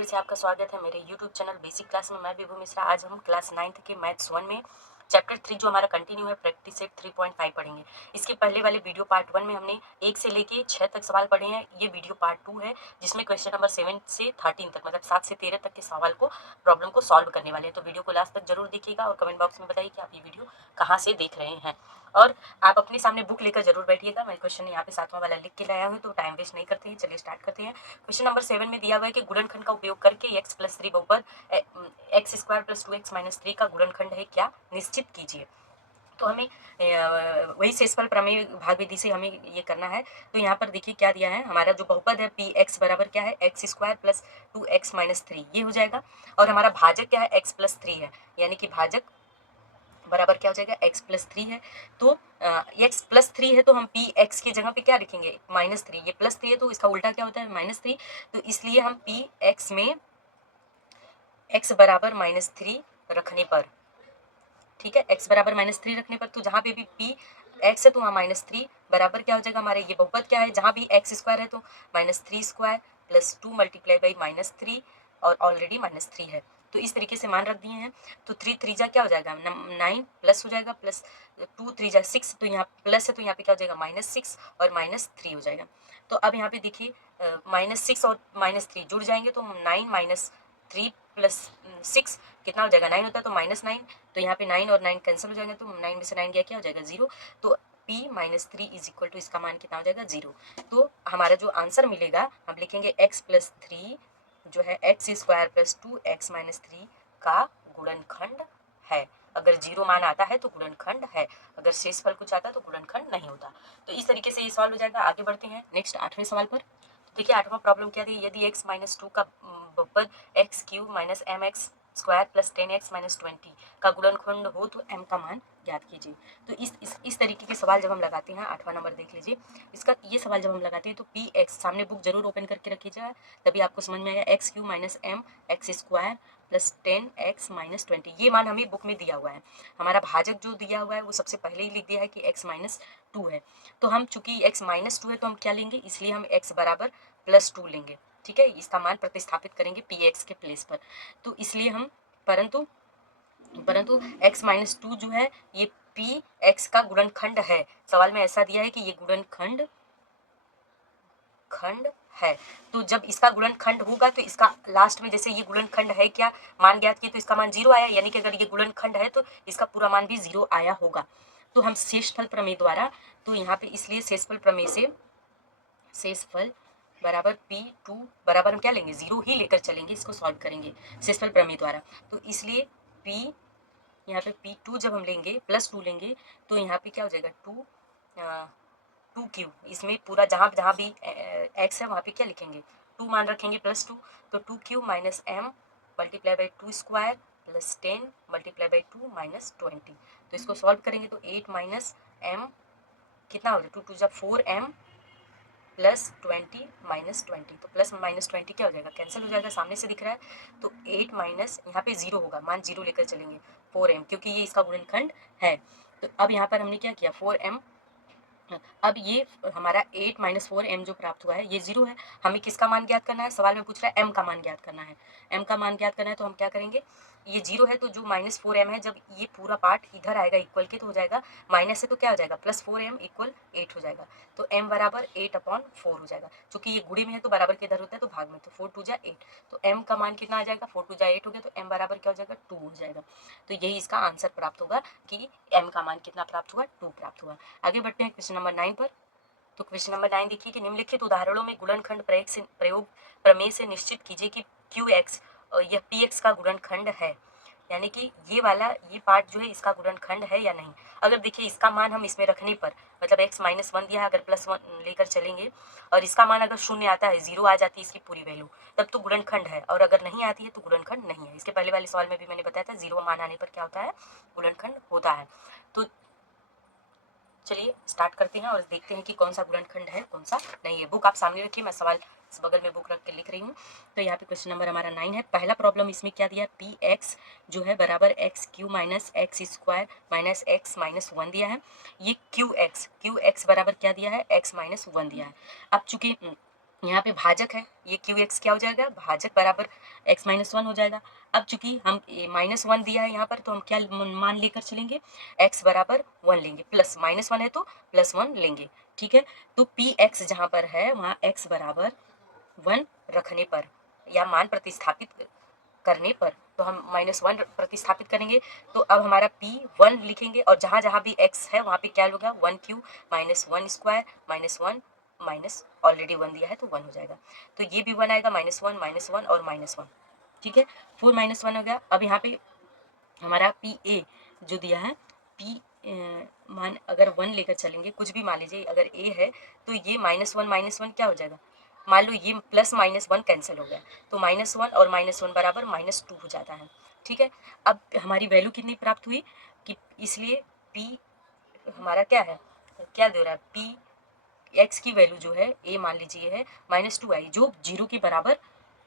फिर से आपका स्वागत है मेरे यूट्यूब चैनल बेसिक क्लास में। मैं विभू मिश्रा। आज हम क्लास 9th के मैथ्स 1 में चैप्टर 3 जो हमारा कंटिन्यू है प्रैक्टिस सेट 3.5 पढ़ेंगे। इसके पहले वाले वीडियो पार्ट 1 में हमने 1 से लेके 6 तक सवाल पढ़े हैं। ये वीडियो पार्ट 2 है जिसमें क्वेश्चन नंबर 7 से 13 तक मतलब 7 से 13 तक के सवाल को प्रॉब्लम को सॉल्व करने वाले हैं। तो वीडियो को लास्ट तक जरूर देखिएगा और कमेंट बॉक्स में बताइए कि आप ये वीडियो कहाँ से देख रहे हैं। और आप अपने सामने बुक लेकर जरूर बैठिएगा। मैं क्वेश्चन यहाँ पे 7वां वाला लिख के लाया हूँ, तो टाइम वेस्ट नहीं करते हैं, चलिए स्टार्ट करते हैं। क्वेश्चन नंबर 7 में दिया हुआ है कि गुणनखंड का उपयोग करके x प्लस 3 बहुपद x square plus 2x minus 3 का गुणनखंड है क्या, निश्चित कीजिए। तो हमें वही शेषफल प्रमेय भाग विधि से हमें ये करना है। तो यहाँ पर देखिए क्या दिया है, हमारा जो बहुपद है पी एक्स बराबर क्या है, x square plus 2x minus 3 ये हो जाएगा। और हमारा भाजक क्या है, x प्लस 3 है, यानी कि भाजक बराबर क्या हो जाएगा, x प्लस 3 है। तो x प्लस 3 है तो हम पी एक्स की जगह पे क्या लिखेंगे, माइनस 3। ये प्लस 3 है तो इसका उल्टा क्या होता है, माइनस 3। तो इसलिए हम पी एक्स में x बराबर माइनस 3 रखने पर, ठीक है, x बराबर माइनस 3 रखने पर, तो जहाँ पे भी पी एक्स है तो वहाँ माइनस 3 बराबर क्या हो जाएगा, हमारे ये बहुपद क्या है, जहाँ भी एक्स स्क्वायर है तो minus 3 square plus 2 multiply by minus 3 और ऑलरेडी माइनस 3 है। तो इस तरीके से मान रख दिए हैं। तो 3 3 जा क्या हो जाएगा, 9 प्लस हो जाएगा, प्लस 2 3 जा 6, तो यहाँ प्लस है तो यहाँ पे क्या हो जाएगा, माइनस 6 और माइनस 3 हो जाएगा। तो अब यहाँ पे देखिए माइनस 6 और माइनस 3 जुड़ जाएंगे तो 9 माइनस 3 प्लस 6 कितना हो जाएगा, 9 होता है तो माइनस 9। तो यहाँ पे 9 और 9 कैंसिल हो जाएंगे तो 9 में से 9 गया क्या हो जाएगा, 0। तो p minus 3 is equal to इसका मान कितना हो जाएगा, 0। तो हमारा जो आंसर मिलेगा हम लिखेंगे x प्लस 3 जो है x square plus 2x minus 3 का गुणनखंड है। अगर 0 मान आता है तो गुणनखंड है, अगर शेषफल कुछ आता है तो गुणनखंड नहीं होता। तो इस तरीके से ये सॉल्व हो जाएगा। आगे बढ़ते हैं नेक्स्ट 8वें सवाल पर। देखिए 8वां प्रॉब्लम क्या थी, यदि x माइनस 2 का बहुपद x cube minus m x square plus 10x minus 20 का गुणनखंड हो तो m का मान ज्ञात कीजिए। तो इस तरीके के सवाल जब हम लगाते हैं, 8वां नंबर देख लीजिए इसका। ये सवाल जब हम लगाते हैं तो पी एक्स सामने बुक जरूर ओपन करके रखिएगा, तभी आपको समझ में आएगा। X cube minus m x square plus 10x minus 20 ये मान हमें बुक में दिया हुआ है। हमारा भाजक जो दिया हुआ है वो सबसे पहले ही लिख दिया है कि x माइनस 2 है। तो हम चूंकि x माइनस 2 है तो हम क्या लेंगे, इसलिए हम x बराबर प्लस 2 लेंगे, ठीक है। इसका मान प्रतिस्थापित करेंगे पी एक्स के प्लेस पर। तो इसलिए हम परंतु x माइनस 2 जो है ये पी एक्स का गुणनखंड है। सवाल में ऐसा दिया है कि ये गुणनखंड है। तो जब इसका गुणनखंड होगा तो इसका लास्ट में जैसे ये गुणनखंड है क्या, मान ज्ञात किए तो इसका मान 0 आया, यानी कि अगर ये गुणनखंड है तो इसका पूरा मान भी 0 आया होगा। तो हम शेषफल प्रमेय द्वारा, तो यहाँ पे इसलिए शेषफल प्रमेय से शेषफल बराबर P2 बराबर हम क्या लेंगे, 0 ही लेकर चलेंगे, इसको सॉल्व करेंगे शेषफल प्रमेय द्वारा। तो इसलिए P यहाँ पे P2 जब हम लेंगे प्लस 2 लेंगे तो यहाँ पे क्या हो जाएगा, 2 क्यूब, इसमें पूरा जहाँ जहाँ भी x है वहाँ पे क्या लिखेंगे, 2 मान रखेंगे प्लस 2, तो 2 cube minus m multiply by 2 square plus 10 multiply by 2 minus 20। तो इसको सॉल्व करेंगे तो 8 माइनस m कितना हो जाएगा, 2 2 4m प्लस 20 माइनस 20। तो प्लस माइनस 20 क्या हो जाएगा, कैंसिल हो जाएगा, सामने से दिख रहा है। तो 8 माइनस यहाँ पे 0 होगा, मान 0 लेकर चलेंगे 4m, क्योंकि ये इसका गुणनखंड है। तो अब यहाँ पर हमने क्या किया, 4m। अब ये हमारा 8 माइनस 4m जो प्राप्त हुआ है ये 0 है। हमें किसका मान ज्ञात करना है, सवाल में पूछ रहा है m का मान ज्ञात करना है। m का मान ज्ञात करना है तो हम क्या करेंगे, ये 0 है तो जो माइनस 4m है जब ये पूरा पार्ट इधर आएगा इक्वल के तो हो जाएगा, माइनस है तो क्या हो जाएगा, प्लस 4m इक्वल 8 हो जाएगा। तो m बराबर 8/4 हो जाएगा। चूंकि ये गुणे में है तो बराबर के इधर होता है तो भाग में, तो 4 2 जा 8। तो m का मान कितना आ जाएगा, 4 2 जा 8 हो गया, तो m बराबर क्या हो जाएगा, 2 हो जाएगा। तो यही इसका आंसर प्राप्त होगा कि m का मान कितना प्राप्त हुआ, 2 प्राप्त हुआ। आगे बढ़ते हैं क्वेश्चन नंबर 9 पर। तो क्वेश्चन नंबर 9 देखिए कि निम्नलिखित उदाहरणों में गुणनखंड प्रयोग प्रमेय से निश्चित कीजिए कि QX यह PX का गुणनखंड है, यानी कि ये वाला ये पार्ट जो है इसका गुणनखंड है या नहीं। अगर देखिए इसका मान हम इसमें रखने पर, मतलब x माइनस 1 दिया है, अगर प्लस 1 लेकर चलेंगे और इसका मान अगर 0 आता है, 0 आ जाती है इसकी पूरी वैल्यू, तब तो गुणनखंड है, और अगर नहीं आती है तो गुणनखंड नहीं है। इसके पहले वाले सवाल में भी मैंने बताया था 0 मान आने पर क्या होता है, गुणनखंड होता है। तो चलिए स्टार्ट करते हैं और देखते हैं कि कौन सा गुणनखंड है कौन सा नहीं है। बुक आप सामने रखिए, मैं सवाल बगल में बुक रख के लिख रही हूँ। तो यहाँ पे क्वेश्चन नंबर हमारा 9 है। पहला प्रॉब्लम इसमें क्या दिया है, पी एक्स जो है बराबर x cube minus x square minus x minus 1 दिया है। ये क्यू एक्स बराबर क्या दिया है, एक्स माइनस 1 दिया है। अब चूंकि यहाँ पे भाजक है, ये क्यू एक्स क्या हो जाएगा, भाजक बराबर एक्स माइनस वन हो जाएगा। अब चूंकि हम माइनस वन दिया है यहाँ पर, तो हम क्या मान लेकर चलेंगे, एक्स बराबर वन लेंगे, प्लस माइनस वन है तो प्लस वन लेंगे। ठीक है, तो पी एक्स जहाँ पर है वहाँ एक्स बराबर वन रखने पर या मान प्रतिस्थापित करने पर, तो हम माइनस वन प्रतिस्थापित करेंगे, तो अब हमारा पी वन लिखेंगे, और जहाँ जहाँ भी एक्स है वहाँ पे क्या होगा, one Q minus one square minus one minus already one दिया है तो वन हो जाएगा, तो ये भी वन आएगा, माइनस वन और माइनस वन। ठीक है, फोर माइनस वन हो गया। अब यहाँ पे हमारा पी ए जो दिया है, पी मान अगर वन लेकर चलेंगे, कुछ भी मान लीजिए, अगर ए है तो ये माइनस वन क्या हो जाएगा, मान लो ये प्लस माइनस वन कैंसिल हो गया, तो माइनस वन और माइनस वन बराबर माइनस टू हो जाता है। ठीक है, अब हमारी वैल्यू कितनी प्राप्त हुई कि इसलिए पी हमारा क्या है, क्या दे रहा है, पी एक्स की वैल्यू जो है ए मान लीजिए है माइनस टू आई, जो जीरो के बराबर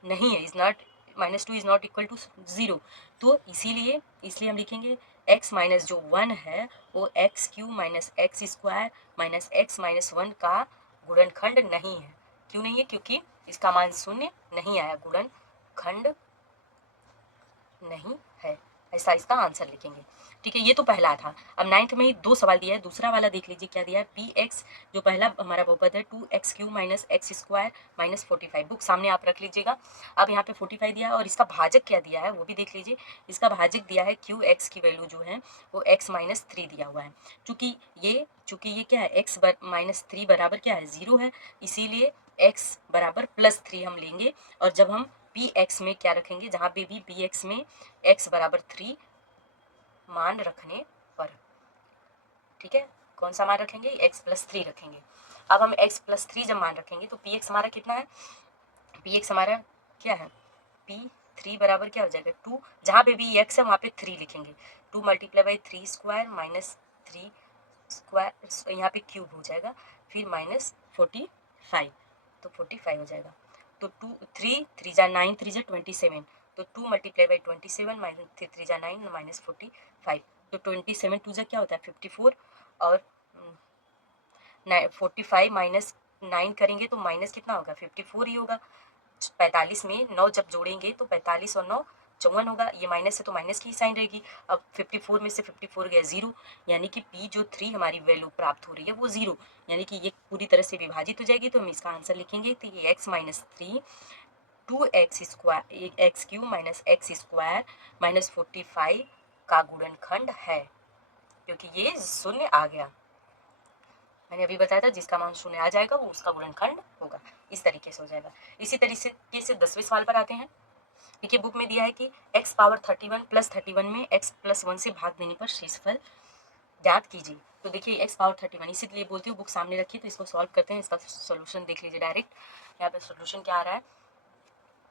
नहीं है, is not, minus two is not equal to zero, तो इसीलिए इसलिए हम लिखेंगे एक्स माइनस जो वन है वो x cube minus x square minus x minus one का गुणनखंड नहीं है। क्यों नहीं है, क्योंकि इसका मान शून्य नहीं आया, गुणनखंड नहीं है, ऐसा इसका आंसर लिखेंगे। ठीक है, ये तो पहला था। अब नाइन्थ में दो सवाल दिया है, दूसरा वाला देख लीजिए क्या दिया है, पी एक्स जो पहला हमारा बहुपद है two x cube minus x square minus 45, book सामने आप रख लीजिएगा। अब यहाँ पे 45 दिया है और इसका भाजक क्या दिया है वो भी देख लीजिए। इसका भाजक दिया है क्यू एक्स की वैल्यू जो है वो एक्स माइनस थ्री दिया हुआ है। चूँकि ये क्या है, एक्स माइनस थ्री बराबर क्या है, जीरो है, इसीलिए एक्स बराबर प्लस थ्री हम लेंगे, और जब हम पी एक्स में क्या रखेंगे, जहाँ पे भी पी एक्स में एक्स बराबर थ्री मान रखने पर, ठीक है, कौन सा मान रखेंगे, एक्स प्लस थ्री रखेंगे। अब हम एक्स प्लस थ्री जब मान रखेंगे तो पी एक्स हमारा कितना है, पी एक्स हमारा क्या है, पी थ्री बराबर क्या हो जाएगा, टू, जहाँ पे भी एक्स है वहाँ पे थ्री लिखेंगे, to multiply by three square minus three square, यहाँ पे क्यूब हो जाएगा, फिर माइनस 45, तो 45 हो जाएगा, तो टू थ्री थ्री जा नाइन, थ्री जा 27, तो to multiply by 27 minus three जा नाइन माइनस 45, तो 27 टू जा क्या होता है 54, और 45 माइनस नाइन करेंगे तो माइनस कितना होगा 54 ही होगा। 45 में 9 जब जोड़ेंगे तो 45 और 9 54 होगा, ये माइनस है तो माइनस की साइन रहेगी। अब 54 में से 54 गया जीरो, यानी कि पी जो थ्री हमारी वैल्यू प्राप्त हो रही है वो जीरो, यानी कि ये पूरी तरह से विभाजित हो जाएगी, तो हम इसका आंसर लिखेंगे, तो ये x minus three two x square x cube minus x square minus 45 का गुणनखंड है, क्योंकि ये शून्य आ गया। मैंने अभी बताया था जिसका मान शून्य आ जाएगा वो उसका गुणनखंड होगा, इस तरीके से हो जाएगा। इसी तरीके से 10वें सवाल पर आते हैं। देखिए बुक में दिया है कि x पावर 31 प्लस 31 में x प्लस वन से भाग देने पर शेषफल ज्ञात कीजिए। तो देखिए x पावर 31, इसीलिए बोलती हूँ बुक सामने रखिए, तो इसको सॉल्व करते हैं, इसका सोल्यूशन देख लीजिए डायरेक्ट। यहाँ पे सोल्यूशन क्या आ रहा है,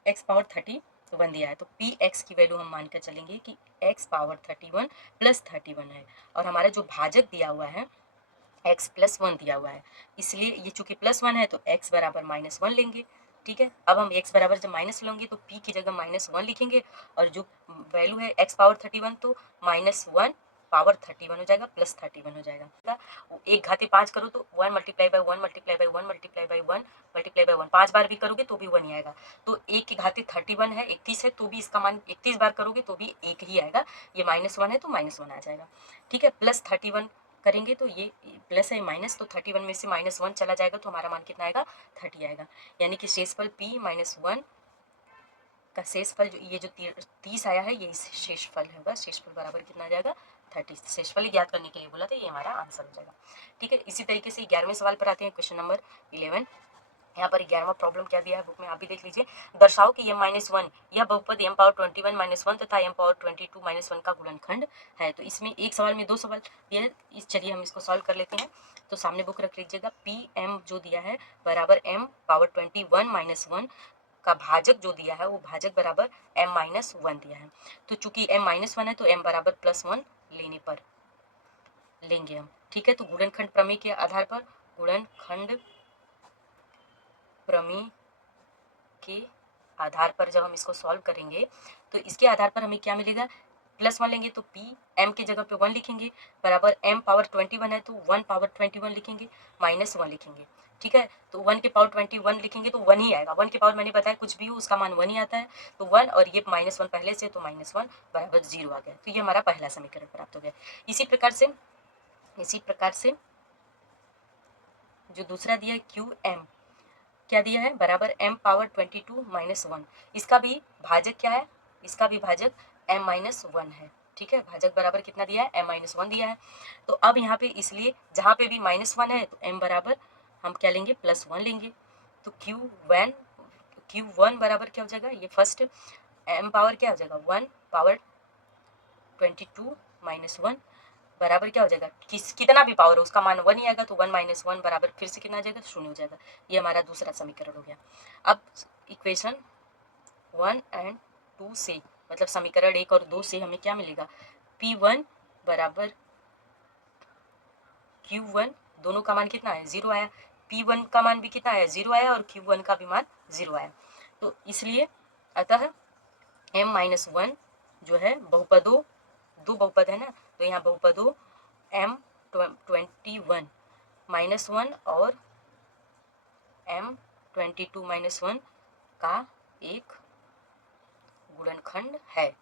x पावर 31 दिया है, तो पी एक्स की वैल्यू हम मानकर चलेंगे कि x पावर 31 प्लस 31 है, और हमारा जो भाजक दिया हुआ है x प्लस वन दिया हुआ है, इसलिए ये चूंकि प्लस वन है तो x बराबर माइनस वन लेंगे। ठीक है, अब हम x बराबर जब माइनस लेंगे तो p की जगह माइनस वन लिखेंगे, और जो वैल्यू है x पावर 31 तो माइनस वन पावर 31 हो जाएगा, प्लस 31 हो जाएगा। एक घाते पाँच करो तो one multiply by one multiply by one multiply by one multiply by one, 5 बार भी करोगे तो भी वन ही आएगा। तो एक की घाते 31 है, 31 है तो भी इसका मान 31 बार करोगे तो भी एक ही आएगा, ये माइनस वन है तो माइनस वन आ जाएगा। ठीक है, प्लस 31 करेंगे तो ये प्लस है माइनस, तो 31 में से माइनस वन चला जाएगा तो हमारा मान कितना आएगा 30 आएगा, यानी कि शेषफल p माइनस वन का शेषफल जो ये जो 30 आया है ये शेषफल होगा, शेषफल बराबर कितना आ जाएगा 30, शेषफल ज्ञात करने के लिए बोला था, ये हमारा आंसर हो जाएगा। ठीक है, इसी तरीके से 11वें सवाल पर आते हैं, क्वेश्चन नंबर 11। यहाँ पर 11वां प्रॉब्लम क्या दिया है बुक में आप भी देख लीजिए। दर्शाओ कि m माइनस वन यह बहुपद m पावर 21 माइनस वन तथा m पावर 22 माइनस वन का गुणनखंड है। तो इसमें एक सवाल में दो सवाल दिया है, चलिए हम इसको सॉल्व कर लेते हैं। तो सामने बुक रख लीजिएगा, पी एम जो दिया है बराबर m पावर 21 माइनस वन का भाजक जो दिया है वो भाजक बराबर m माइनस वन दिया है। तो चूंकि m माइनस वन है तो m बराबर प्लस वन लेने पर लेंगे हम। ठीक है, तो गुणनखंड प्रमेय के आधार पर गुणनखंड प्रमेय के आधार पर जब हम इसको सॉल्व करेंगे तो इसके आधार पर हमें क्या मिलेगा, +1 लेंगे तो p m की जगह पे 1 लिखेंगे बराबर m पावर 21 है तो 1 पावर 21 लिखेंगे -1 लिखेंगे। ठीक है, तो 1 के पावर 21 लिखेंगे तो 1 ही आएगा। 1 के पावर मैंने बताया कुछ भी हो उसका मान 1 ही आता है, तो 1 और ये -1 पहले से, तो -1 बराबर 0 आ गया। तो ये हमारा पहला समीकरण प्राप्त हो गया। इसी प्रकार से जो दूसरा दिया है QM क्या दिया है बराबर m पावर 22 -1, इसका भी भाजक क्या है, इसका भी भाजक m-1 है। ठीक है, भाजक बराबर कितना दिया है m-1 दिया है। तो अब यहाँ पे इसलिए जहाँ पे भी -1 है तो m बराबर हम क्या लेंगे +1 लेंगे। तो Q1 बराबर क्या हो जाएगा, ये फर्स्ट m पावर क्या हो जाएगा 1 पावर 22 -1 बराबर क्या हो जाएगा, कितना भी पावर हो उसका मान 1 ही आएगा, तो 1 - 1 बराबर फिर से कितना आ जाएगा 0 हो जाएगा। ये हमारा दूसरा समीकरण हो गया। अब इक्वेशन 1 एंड 2 से मतलब समीकरण 1 और 2 से हमें क्या मिलेगा, P1 बराबर Q1 दोनों का मान कितना है 0 आया, P1 का मान भी कितना है 0 आया और Q1 का भी मान 0 आया। तो इसलिए अतः m-1 जो है बहुपदों, दो बहुपद है ना, तो यहाँ बहुपदों m21 -1 और m22 -1 का एक गुणनखंड है।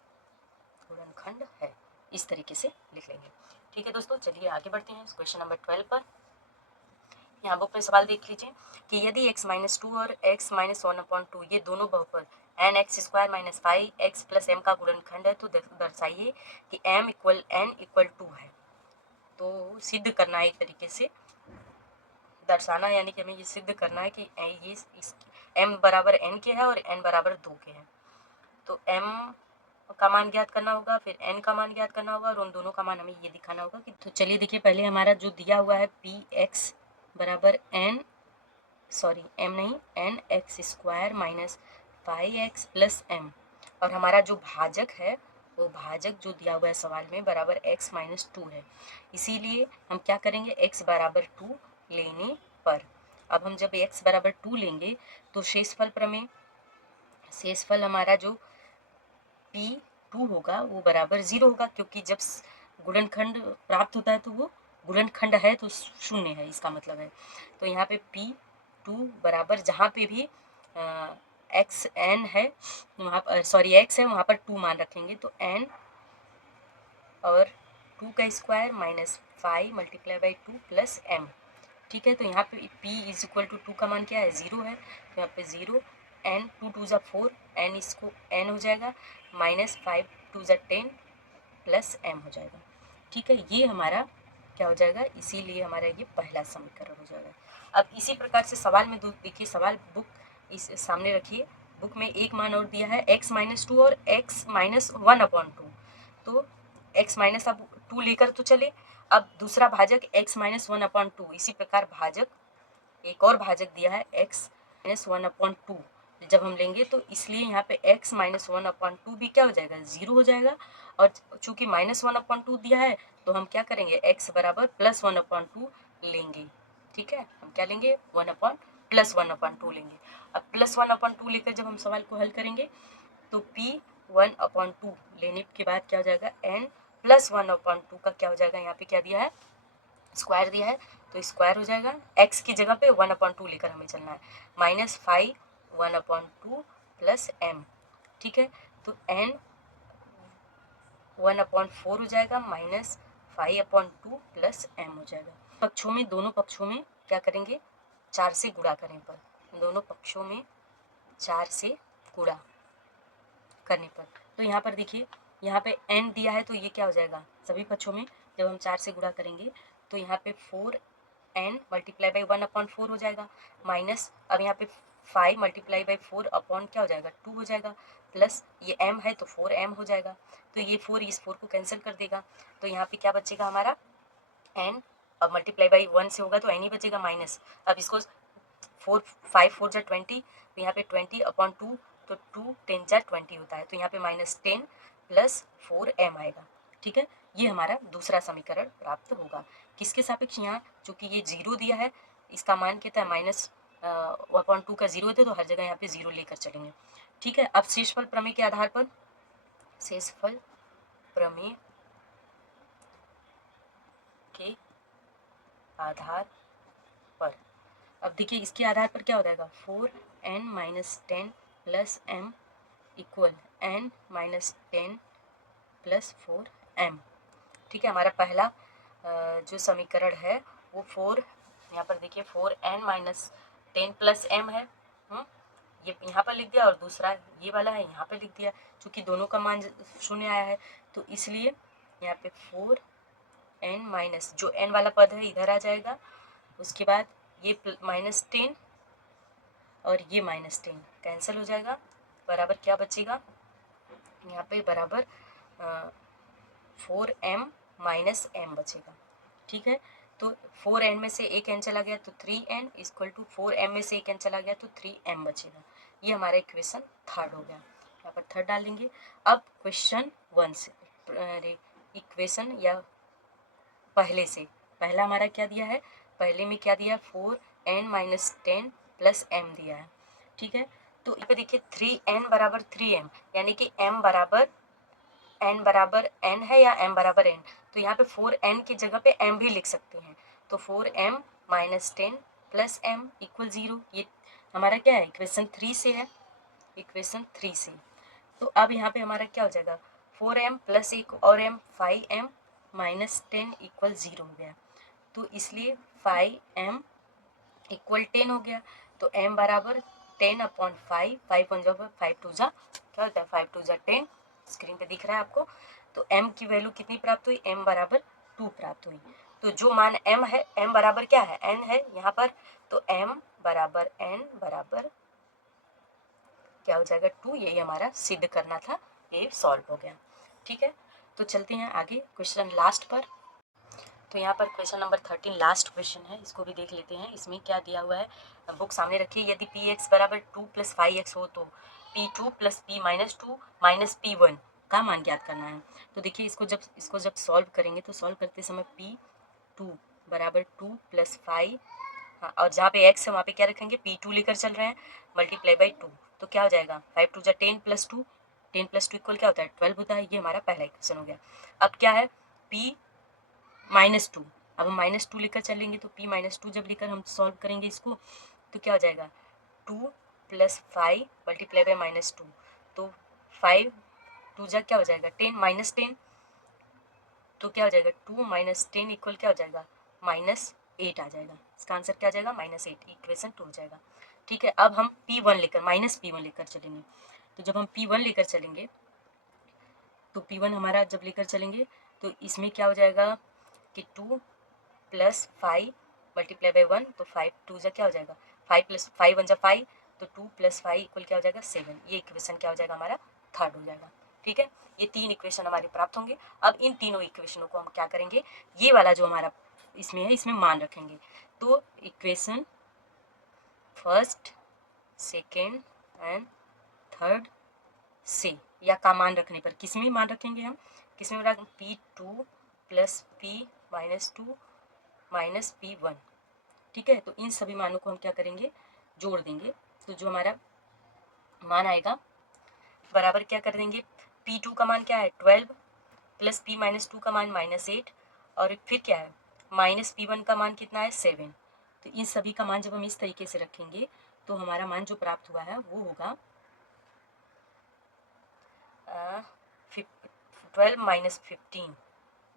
इस तरीके से लिख लेंगे। ठीक है दोस्तों, चलिए आगे बढ़ते हैं क्वेश्चन नंबर 12 पर। यहाँ बुक में सवाल देख लीजिए कि यदि x-2 और x-1/2 ये दोनों बहुपद n(x²-5x + m) का गुणनखंड है तो दर्शाइए कि m = n = 2 है। तो सिद्ध करना है, एक तरीके से दर्शाना, यानी कि हमें ये सिद्ध करना है कि ये m बराबर n के है और n बराबर 2 के है। तो m का मान ज्ञात करना होगा, फिर n का मान ज्ञात करना होगा और उन दोनों का मान हमें ये दिखाना होगा कि, तो चलिए देखिए पहले हमारा जो दिया हुआ है px बराबर n(x²-5x + m) और हमारा जो भाजक है वो भाजक जो दिया हुआ है सवाल में बराबर x-2 है। इसीलिए हम क्या करेंगे, x बराबर 2 लेने पर, अब हम जब x बराबर 2 लेंगे तो शेषफल हमारा जो P2 होगा वो बराबर 0 होगा, क्योंकि जब गुणनखंड प्राप्त होता है तो वो गुणनखंड है तो 0 है, इसका मतलब है। तो यहाँ पे P2 बराबर जहाँ पे भी xn है वहाँ पर x है वहाँ पर 2 मान रखेंगे, तो n और 2 का स्क्वायर -5 × 2 + m। ठीक है, तो यहाँ पे p = 2 का मान क्या है 0 है, तो यहाँ पे 0 n 2 2 = 4 n इसको n हो जाएगा -5 2 = 10 + m हो जाएगा। ठीक है, ये हमारा क्या हो जाएगा, इसीलिए हमारा ये पहला समीकरण हो जाएगा। अब इसी प्रकार से सवाल में देखिए, सवाल बुक इस सामने रखिए, बुक में एक मान और दिया है x-2 और x-1/2, तो अब 2 लेकर तो चले। अब दूसरा भाजक x-1/2, इसी प्रकार भाजक एक और भाजक दिया है x-1/2, जब हम लेंगे तो इसलिए यहाँ पे x-1/2 भी क्या हो जाएगा 0 हो जाएगा, और चूंकि -1/2 दिया है तो हम क्या करेंगे x बराबर +1/2 लेंगे। ठीक है, हम क्या लेंगे +1/2 लेंगे। अब +1/2 लेकर जब हम सवाल को हल करेंगे तो P1/2 लेने के बाद क्या हो जाएगा n +1/2 का क्या हो जाएगा, यहाँ पे क्या दिया है स्क्वायर दिया है तो स्क्वायर हो जाएगा, x की जगह पे 1/2 लेकर हमें चलना है, -5 1/2 + m। ठीक है, तो n 1/4 हो जाएगा -5/2 + m हो जाएगा। पक्षों में, दोनों पक्षों में क्या करेंगे 4 से गुणा करने पर, दोनों पक्षों में 4 से गुणा करने पर, तो यहाँ पर देखिए यहाँ पे n दिया है तो ये क्या हो जाएगा सभी पक्षों में जब हम 4 से गुणा करेंगे तो यहाँ पे 4n × 1/4 हो जाएगा, माइनस अब यहाँ पे 5 × 4 अपॉन क्या हो जाएगा 2 हो जाएगा, प्लस ये m है तो 4m हो जाएगा, तो ये 4 इस 4 को कैंसिल कर देगा, तो यहाँ पे क्या बचेगा हमारा n, अब ×1 से होगा तो n ही बचेगा माइनस, अब इसको 5 4 × 20, तो यहाँ पे 20/2, तो 2 10 × 20 होता है, तो यहाँ पे -10 + 4m आएगा। ठीक है, ये हमारा दूसरा समीकरण प्राप्त होगा। किसके सापेक्ष, यहाँ चूंकि ये 0 दिया है, इसका मान कितना है -1/2 का 0 थे तो हर जगह यहाँ पे 0 लेकर चलेंगे। ठीक है, अब शेषफल प्रमेय के आधार पर शेषफल प्रमेय के आधार पर। अब देखिए इसके आधार पर क्या हो जाएगा, 4n minus 10 plus m equal n minus 10 plus 4m। ठीक है, हमारा पहला जो समीकरण है वो 4, यहाँ पर देखिए 4n माइनस 10 प्लस m है। ये यहाँ पर लिख दिया, और दूसरा ये वाला है यहाँ पे लिख दिया। चूँकि दोनों का मान 0 आया है तो इसलिए यहाँ पे 4n माइनस जो n वाला पद है इधर आ जाएगा। उसके बाद ये माइनस 10 और ये माइनस 10 कैंसिल हो जाएगा, बराबर क्या बचेगा यहाँ पे, बराबर 4m माइनस m बचेगा। ठीक है, तो 4n में से एक n चला गया तो 3n इक्वल टू 4m में से एक n चला गया तो 3m बचेगा। ये हमारा इक्वेशन थर्ड हो गया, यहाँ पर थर्ड डालेंगे। अब क्वेश्चन 1 से इक्वेशन या पहले से, पहला हमारा क्या दिया है, पहले में क्या दिया, 4n माइनस 10 प्लस m दिया है। ठीक है, तो यहाँ पे देखिए 3n बराबर 3m, यानी कि m बराबर n बराबर n है या m बराबर n, तो यहाँ पे 4n की जगह पे m भी लिख सकते हैं। तो 4m minus 10 plus m equal 0, ये हमारा क्या है, इक्वेशन 3 से है, इक्वेशन 3 से। तो अब यहाँ पे हमारा क्या हो जाएगा, 4m प्लस एक और m 5m माइनस 10 इक्वल 0 हो गया। तो इसलिए 5m इक्वल 10 हो गया। तो m बराबर 10 अपॉन 5, 5 वन जा 5 टू जा क्या होता है, 5 टू जा 10, स्क्रीन पे दिख रहा है आपको। तो m की वैल्यू कितनी प्राप्त हुई, m बराबर 2 प्राप्त हुई। तो जो मान m है, m बराबर क्या है, n है यहाँ पर, तो m बराबर n बराबर क्या हो जाएगा 2, यही हमारा सिद्ध करना था, ये सॉल्व हो गया। ठीक है, तो चलते हैं आगे क्वेश्चन लास्ट पर। तो यहाँ पर क्वेश्चन नंबर 13 लास्ट क्वेश्चन है, इसको भी देख लेते हैं। इसमें क्या दिया हुआ है, बुक सामने रखिए। यदि पी एक्स बराबर 2 प्लस 5x हो तो p2 plus P minus 2 minus p1 का मान ज्ञात करना है। तो देखिए इसको जब सॉल्व करेंगे तो सॉल्व करते समय p2 बराबर 2 प्लस 5, हाँ, और जहाँ पे x है वहाँ पे क्या रखेंगे, p2 लेकर चल रहे हैं, मल्टीप्लाई बाई 2, तो क्या हो जाएगा 5 टू जा 10 प्लस 2, 10 प्लस 2 इक्वल क्या होता है 12 होता है। ये हमारा पहला इक्वेशन हो गया। अब क्या है, p माइनस 2, अब हम माइनस 2 लेकर चलेंगे, तो p माइनस 2 जब लेकर हम सॉल्व करेंगे इसको, तो क्या हो जाएगा 2 प्लस 5 मल्टीप्लाई बाई माइनस 2, तो 5 टू जा क्या हो जाएगा 10 माइनस 10, तो क्या हो जाएगा 2 माइनस 10 इक्वल क्या हो जाएगा माइनस 8 आ जाएगा। इसका आंसर क्या आ जाएगा -8, इक्वेशन 2 हो जाएगा। ठीक है, अब हम p1 लेकर माइनस p1 लेकर चलेंगे। तो जब हम p1 लेकर चलेंगे तो p1 हमारा जब लेकर चलेंगे तो इसमें क्या हो जाएगा कि 2 प्लस 5 मल्टीप्लाई बाई 1, तो 5 टू जा क्या हो जाएगा 5 प्लस 5 वन जा 5, तो 2 प्लस 5 इक्वल क्या हो जाएगा 7। ये इक्वेशन क्या हो जाएगा हमारा थर्ड हो जाएगा। ठीक है, ये 3 इक्वेशन हमारे प्राप्त होंगे। अब इन तीनों इक्वेशनों को हम क्या करेंगे, ये वाला जो हमारा इसमें है इसमें मान रखेंगे। तो equation first, second and third से या का मान रखने पर किस में मान रखेंगे हम, किस में रखेंगे, p2 plus p minus 2 minus p1। ठीक है, तो इन सभी मानों को हम क्या करेंगे, जोड़ देंगे। तो जो हमारा मान आएगा बराबर क्या कर देंगे, p2 का मान क्या है 12 प्लस p माइनस 2 का मान -8, और फिर क्या है माइनस p1 का मान कितना है 7। तो इन सभी का मान जब हम इस तरीके से रखेंगे तो हमारा मान जो प्राप्त हुआ है वो होगा 12 माइनस 15।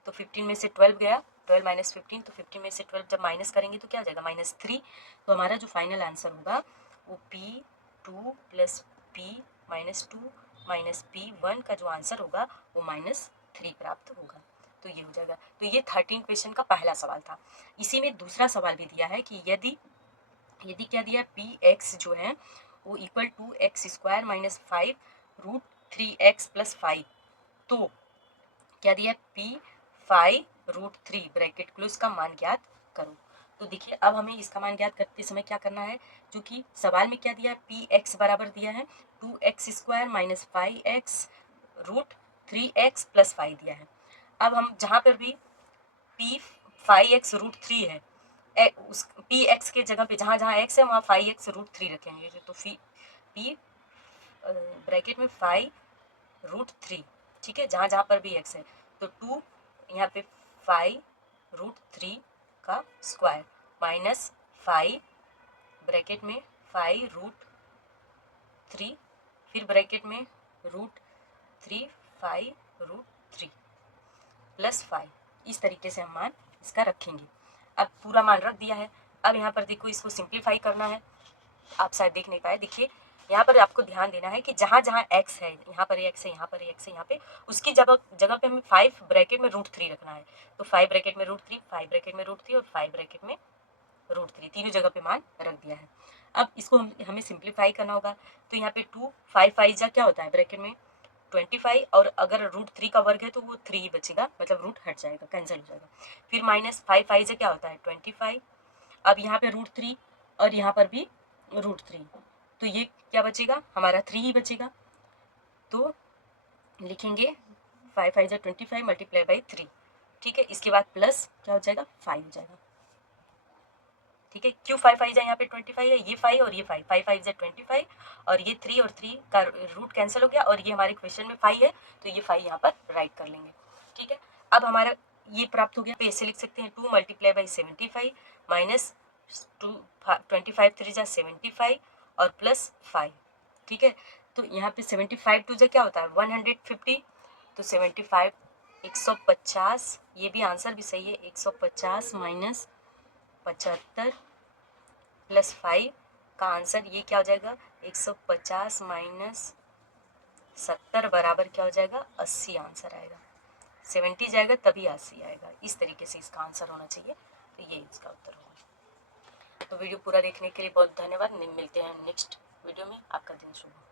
तो 15 में से 12 गया, 12 माइनस 15, तो 15 में से 12 जब माइनस करेंगे तो क्या हो जाएगा -3। तो हमारा जो फाइनल आंसर होगा वो p2 plus p minus 2 minus p1 का जो आंसर होगा वो -3 प्राप्त होगा। तो ये हो जाएगा। तो ये 13 क्वेश्चन का पहला सवाल था। इसी में दूसरा सवाल भी दिया है कि यदि क्या दिया है, पी एक्स जो है वो equal to x square minus 5 root 3x plus 5, तो क्या दिया पी 5 रूट 3 ब्रैकेट क्लोज का मान ज्ञात करो। तो देखिए अब हमें इसका मान ज्ञात करते समय क्या करना है, क्योंकि सवाल में क्या दिया है, पी एक्स बराबर दिया है 2x square minus 5x root 3x plus 5 दिया है। अब हम जहाँ पर भी पी 5x रूट 3 है, उस पी एक्स के जगह पे जहाँ जहाँ x है वहाँ 5x रूट 3 रखेंगे। तो पी ब्रैकेट में 5 रूट 3, ठीक है, जहाँ जहाँ पर भी x है। तो 2 यहाँ पे 5√3 का स्क्वायर माइनस 5 ब्रैकेट में 5√3 फिर ब्रैकेट में √3 5√3 प्लस 5। इस तरीके से हम मान इसका रखेंगे। अब पूरा मान रख दिया है। अब यहाँ पर देखो इसको सिंप्लीफाई करना है। आप शायद देख नहीं पाए, देखिए यहाँ पर आपको ध्यान देना है कि जहाँ जहाँ x है, यहाँ पर x है, यहाँ पर x है, यहाँ पे उसकी जगह पे हमें 5 ब्रैकेट में √3 रखना है। तो 5 ब्रैकेट में √3, 5 ब्रैकेट में √3 और 5 ब्रैकेट में √3 तीनों जगह पे मान रख दिया है। अब इसको हमें सिंप्लीफाई करना होगा। तो यहाँ पे 2 5 5 जा क्या होता है ब्रैकेट में 25 और अगर √3 का वर्ग है तो वो 3 ही बचेगा, मतलब रूट हट जाएगा, कैंसिल हो जाएगा। फिर माइनस 5 5 से क्या होता है 25। अब यहाँ पे √3 और यहाँ पर भी √3, तो ये क्या बचेगा हमारा 3 ही बचेगा। तो लिखेंगे 5 5 जा 25 मल्टीप्लाई बाई 3। ठीक है, इसके बाद प्लस क्या हो जाएगा 5 हो जाएगा। ठीक है, क्यों 5 5 जा यहाँ पे 25 है, ये 5 और ये 5, 5 5 जा 25 और ये 3 और 3 का रूट कैंसिल हो गया और ये हमारे क्वेश्चन में 5 है तो ये 5 यहाँ पर राइट कर लेंगे। ठीक है, अब हमारा ये प्राप्त हो गया। तो ऐसे लिख सकते हैं 2 मल्टीप्लाई बाई 75 माइनस 25 3 जा 75 और प्लस 5। ठीक है, तो यहाँ पे 75 टू जा क्या होता है 150, तो 75 150, ये भी आंसर भी सही है। 150 माइनस 75 प्लस 5 का आंसर ये क्या हो जाएगा 150 माइनस 70 बराबर क्या हो जाएगा 80 आंसर आएगा। 70 जाएगा तभी 80 आएगा। इस तरीके से इसका आंसर होना चाहिए। तो ये इसका उत्तर होगा। तो वीडियो पूरा देखने के लिए बहुत धन्यवाद। मिलते हैं नेक्स्ट वीडियो में। आपका दिन शुभ हो।